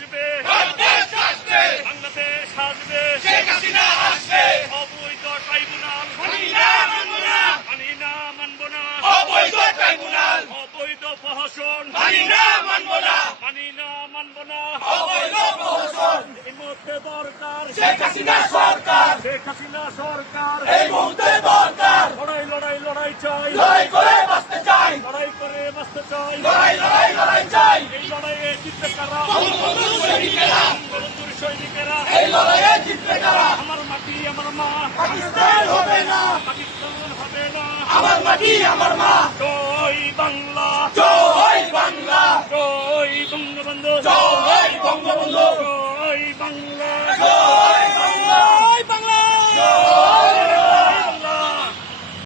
আসবে। বাংলাদেশ আসবে। শেখ হাসিনা আসবে। অবৈধ ট্রাইব্যুনাল। মানি না মানব না মানি না মানব না। অবৈধ ট্রাইব্যুনাল। অবৈধ প্রহসন। মানি না মানব না। মানি না মানব না। অবৈধ প্রহসন। এই মুহূর্তে দরকার। শেখ হাসিনা সরকার। শেখ হাসিনা সরকার। এই মুহূর্তে দরকার। লড়াই লড়াই লড়াই চাই। লড়াই করে বাঁচতে চাই। লড়াই করে বাঁচতে চাই। লড়াই লড়াই লড়াই চাই। এই লড়াই জিতবে কারা বন্ধুর সৈনিকেরা এই লড়াইয়ে জিতবে কারা আমার মাটি আমার মা পাকিস্তান হবে না পাকিস্তান হবে না আমার মাটি আমার মা জয় বাংলা। জয় বাংলা। জয় বঙ্গবন্ধু। জয় বঙ্গবন্ধু।